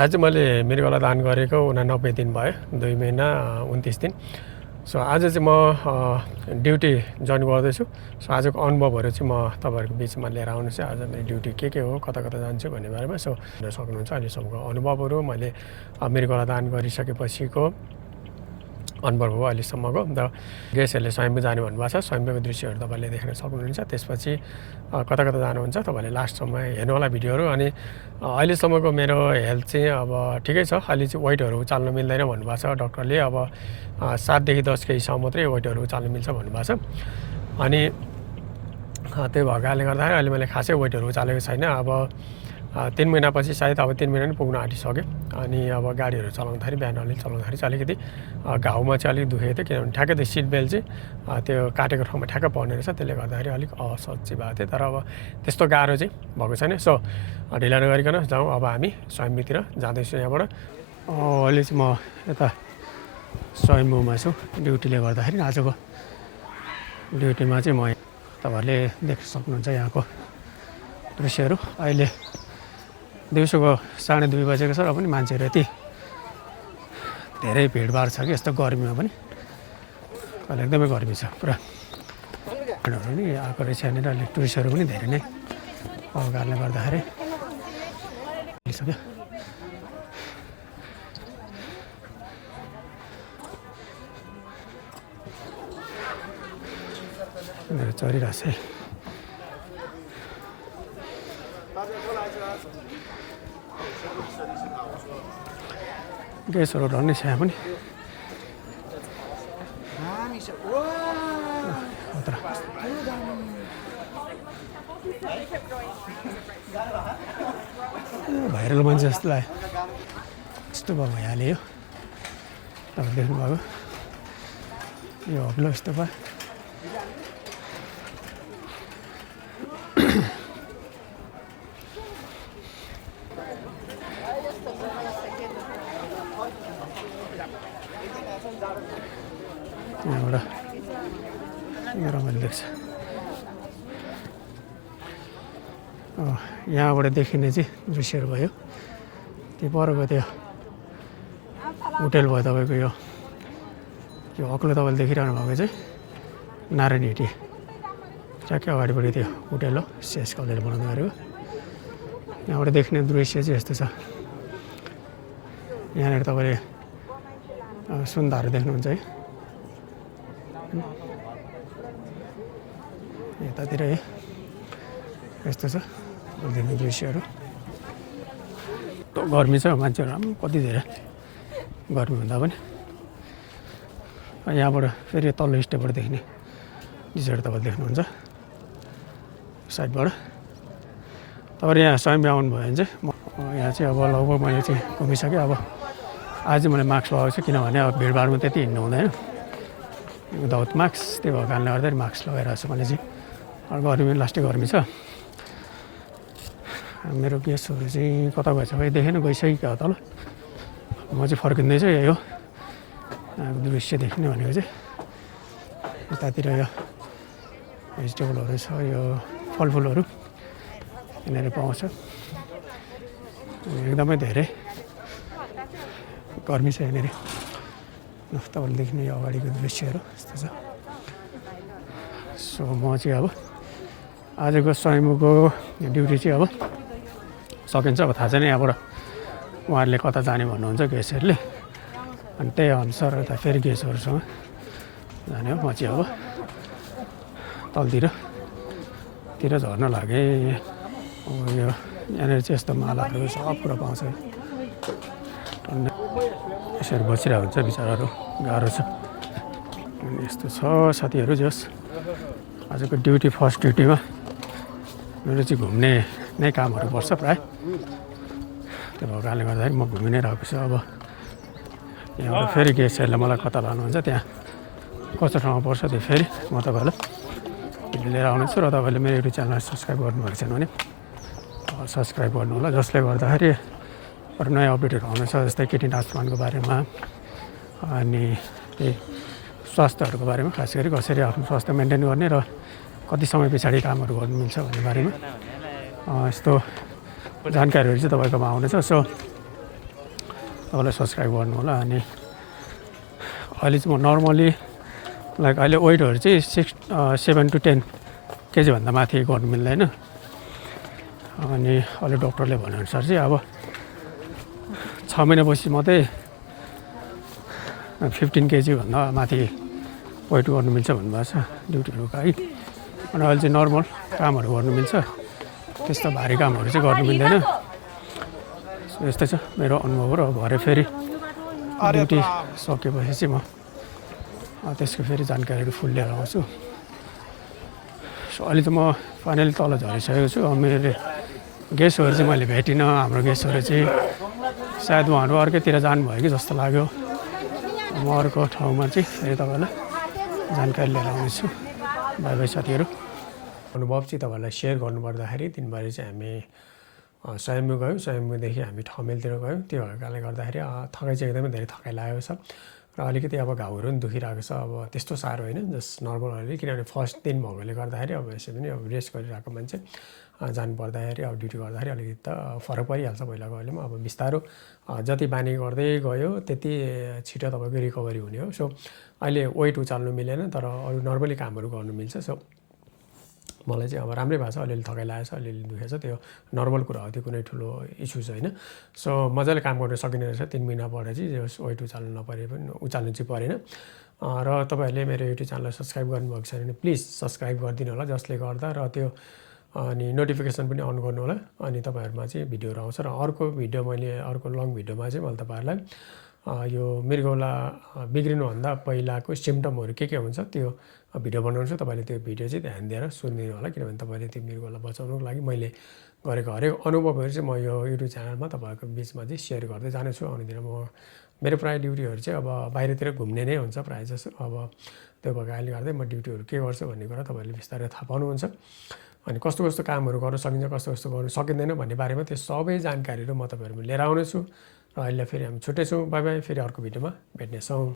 आज मैले मृगौला दान गरेको 89 दिन भयो, 2 महिना 29 दिन। सो आज चाहिँ म ड्युटी जोइन गर्दैछु। सो आजको अनुभवहरू चाहिँ म तपाईँहरूको बिचमा लिएर आउनु चाहिँ आज मेरो ड्युटी के हो, कता कता जान्छु भन्ने बारेमा सो हेर्न सक्नुहुन्छ। अहिलेसम्मको अनुभवहरू मैले मृगौला दान गरिसकेपछिको अनुभव हो अहिलेसम्मको। र गेस्टहरूले स्वयम्भू जाने भन्नुभएको छ, स्वयम्भूको दृश्यहरू तपाईँले देख्न सक्नुहुन्छ। त्यसपछि कता कता जानुहुन्छ तपाईँले लास्टसम्म हेर्नु होला भिडियोहरू। अनि अहिलेसम्मको मेरो हेल्थ चाहिँ अब ठिकै छ। अहिले चाहिँ वेटहरू उचाल्न मिल्दैन भन्नुभएको छ डक्टरले। अब 7 देखि 10 केजीसम्म मात्रै वेटहरू उचाल्न मिल्छ भन्नुभएको छ। अनि त्यही भएको कारणले गर्दाखेरि अहिले मैले खासै वेटहरू उचालेको छैन। अब 3 महिनापछि सायद अब 3 महिना पनि पुग्न आँटिसक्यो। अनि अब गाडीहरू चलाउँदाखेरि बिहान अलिक चलाउँदाखेरि चाहिँ अलिकति घाउमा चाहिँ अलिक दुखेको थियो, किनभने ठ्याक्कै त्यो सिट बेल्ट चाहिँ त्यो काटेको ठाउँमा ठ्याक्कै पर्ने रहेछ। त्यसले गर्दाखेरि अलिक असहज भएको थियो। तर अब त्यस्तो गाह्रो चाहिँ भएको छैन। सो ढिला नगरिकन जाउँ अब हामी स्वयम्भूतिर जाँदैछु यहाँबाट। अहिले चाहिँ म यता स्वयम्भूमा छु ड्युटीले गर्दाखेरि। आजको ड्युटीमा चाहिँ म तपाईँहरूले देख्न सक्नुहुन्छ यहाँको दृश्यहरू। अहिले दिउँसोको 2:30 बजेको छ र पनि मान्छेहरू यति धेरै भिडभाड छ कि यस्तो गर्मीमा पनि। अहिले एकदमै गर्मी छ पुरा। भिडहरू पनि आएको रहेछ यहाँनिर। अलिक टुरिस्टहरू पनि धेरै नै भएको कारणले गर्दाखेरि सक्यो। मेरो चलिरहेको छ है। गेसहरू डल्नै छ यहाँ पनि। भाइरल मान्छे जस्तो लाग्यो, यस्तो भयो भइहाल्यो। यो तपाईँ देख्नुभएको यो अग्लो यस्तो भयो। यहाँबाट रमाइलो देख्छ। यहाँबाट देखिने चाहिँ दृश्यहरू भयो। त्यो परको त्यो होटेल भयो तपाईँको यो अग्लो तपाईँले देखिरहनु भएको चाहिँ नारायण हिटी ट्याक्कै अगाडिपट्टि त्यो होटेल हो, सिएस कलेजले बनाउनु गरेको। यहाँबाट देखिने दृश्य चाहिँ यस्तो छ। यहाँनिर तपाईँले सुन्दाहरू देख्नुहुन्छ है। यतातिर है यस्तो छ देख्ने दृश्यहरू। गर्मी छ, मान्छेहरू पनि कति धेरै गर्मी हुँदा पनि। यहाँबाट फेरि तल्लो स्टेपबाट देखिने दृश्यहरू तपाईँले देख्नुहुन्छ साइडबाट। तपाईँहरू यहाँ स्वयं आउनुभयो भने चाहिँ यहाँ चाहिँ अब लगभग मैले चाहिँ घुमिसकेँ। अब आज मैले मास्क लगाएको छु, किनभने अब भिडभाडमा त्यति हिँड्नु हुँदैन विदाउट मास्क। त्यही भएको कारणले गर्दाखेरि मास्क लगाइरहेको छु मैले चाहिँ। गर्मी लास्टै गर्मी छ। मेरो गेस्टहरू चाहिँ कता गएछ खै देखेन, गइसक्यो तल। म चाहिँ फर्किँदैछु। यही हो दृश्य देख्ने भनेको चाहिँ। यतातिर यो भेजिटेबलहरू छ, यो फलफुलहरू यहाँनिर पाउँछ। एकदमै धेरै गर्मी छ यहाँनिर। तपाईँले देख्ने यो अगाडिको दृश्यहरू यस्तो छ। सो म चाहिँ अब आजको स्वयम्भूको ड्युटी चाहिँ अब सकिन्छ। अब थाहा छैन यहाँबाट उहाँहरूले कता जाने भन्नुहुन्छ गेस्टहरूले। अनि त्यही अनुसार यता फेरि गेस्टहरूसँग जाने हो। म चाहिँ अब तलतिर झर्न लागेँ। यो यहाँनिर चाहिँ यस्तो मालाहरू सब कुरा पाउँछ। यसरी बसिरहेको हुन्छ बिचराहरू, गाह्रो छ। अनि यस्तो छ साथीहरू। जस आजको ड्युटी फर्स्ट ड्युटीमा मेरो चाहिँ घुम्ने नै कामहरू पर्छ प्रायः। त्यो भएको कारणले गर्दाखेरि म घुमि नै रहेको छु। अब यहाँबाट फेरि गेस्टहरूले मलाई कता लानुहुन्छ, त्यहाँ कस्तो ठाउँमा पर्छ त्यो फेरि म तपाईँहरूलाई लिएर आउनेछु। र तपाईँले मेरो युट्युब च्यानललाई सब्सक्राइब गर्नुभएको छैन भने सब्सक्राइब गर्नु होला, जसले गर्दाखेरि अरू नयाँ अपडेटहरू आउनेछ। जस्तै केटी नाचपानको बारेमा अनि त्यही स्वास्थ्यहरूको बारेमा, खास गरी कसरी आफ्नो स्वास्थ्य मेन्टेन गर्ने र कति समय पछाडि कामहरू गर्नु मिल्छ भन्ने बारेमा यस्तो जानकारीहरू चाहिँ तपाईँकोमा आउनेछ। सो तपाईँलाई सब्सक्राइब गर्नु होला। अनि अहिले चाहिँ म नर्मली लाइक अहिले वेटहरू चाहिँ 7 to 10 केजीभन्दा माथि गर्नु मिल्दैन। अनि अहिले डक्टरले भनेअनुसार चाहिँ अब 6 महिनापछि मात्रै 15 केजीभन्दा माथि वेट गर्नु मिल्छ भन्नुभएको छ ड्युटीहरूको लागि। अनि अहिले चाहिँ नर्मल कामहरू गर्नु मिल्छ, त्यस्तो भारी कामहरू चाहिँ गर्नु मिल्दैन। यस्तै छ मेरो अनुभव र भरे फेरि ड्युटी सकेपछि चाहिँ म त्यसको फेरि जानकारीहरू फुल लिएर आउँछु। सो अहिले चाहिँ म फाइनली तल झरिसकेको छु। मेरो गेस्टहरू चाहिँ मैले भेटिनँ। हाम्रो गेस्टहरू चाहिँ सायद उहाँहरू अर्कैतिर जानुभयो कि जस्तो लाग्यो। म अर्को ठाउँमा चाहिँ फेरि तपाईँलाई जानकारी लिएर आउनेछु। बाई बाई साथीहरू। अनुभव चाहिँ तपाईँलाई सेयर गर्नुपर्दाखेरि दिनभरि चाहिँ हामी स्वयम्भू गयौँ। स्वयम्भूदेखि हामी ठमेलतिर गयौँ। त्यो भएकाले गर्दाखेरि थकाइ चाहिँ एकदमै धेरै थकाइ लागेको छ र अलिकति अब घाउहरू पनि दुखिरहेको छ। अब त्यस्तो साह्रो होइन, जस्ट नर्मल अहिले, किनभने फर्स्ट दिन भएकोले गर्दाखेरि अब यसै पनि अब रेस्ट गरिरहेको मान्छे जानु पर्दाखेरि अब ड्युटी गर्दाखेरि अलिकति त फरक परिहाल्छ पहिलाको अहिलेमा। अब बिस्तारो जति बानी गर्दै गयो त्यति छिटो तपाईँको रिकभरी हुने हो। सो अहिले वेट उचाल्नु मिलेन, तर अरू नर्मली कामहरू गर्नु मिल्छ। सो मलाई चाहिँ अब राम्रै भएको छ। अलिअलि थकाइ लागेको छ, अलिअलि दुखेको छ, त्यो नर्मल कुरा हो, त्यो कुनै ठुलो इस्यु छैन। सो मजाले काम गर्न सकिने रहेछ। 3 महिनाबाट चाहिँ वेट उचाल्नु नपरे पनि उचाल्नु चाहिँ परेन। र तपाईँहरूले मेरो युट्युब च्यानललाई सब्सक्राइब गर्नुभएको छैन भने प्लिज सब्सक्राइब गरिदिनु होला, जसले गर्दा र त्यो अनि नोटिफिकेसन पनि अन गर्नु होला। अनि तपाईँहरूमा चाहिँ भिडियोहरू आउँछ। र अर्को भिडियो मैले अर्को लङ भिडियोमा चाहिँ मैले तपाईँहरूलाई यो मृगौला बिग्रिनुभन्दा पहिलाको सिम्टमहरू के हुन्छ त्यो भिडियो बनाउँछु। तपाईँले त्यो भिडियो चाहिँ ध्यान दिएर सुनिदिनु होला, किनभने तपाईँले त्यो मृगौला बचाउनुको लागि मैले गरेको हरेक अनुभवहरू चाहिँ म यो युट्युब च्यानलमा तपाईँहरूको बिचमा चाहिँ सेयर गर्दै जानेछु। आउने दिन म मेरो प्रायः ड्युटीहरू चाहिँ अब बाहिरतिर घुम्ने नै हुन्छ प्रायः जसो। अब त्यो भएको कारणले गर्दै म ड्युटीहरू के गर्छु भन्ने कुरा तपाईँहरूले बिस्तारै थाहा पाउनुहुन्छ। अनि कस्तो कस्तो कामहरू गर्न सकिन्छ, कस्तो कस्तो गर्नु सकिँदैन भन्ने बारेमा त्यो सबै जानकारीहरू म तपाईँहरूमा लिएर आउनेछु। र अहिले फेरि हामी छुट्टै छौँ। By by. फेरि अर्को भिडियोमा भेट्नेछौँ।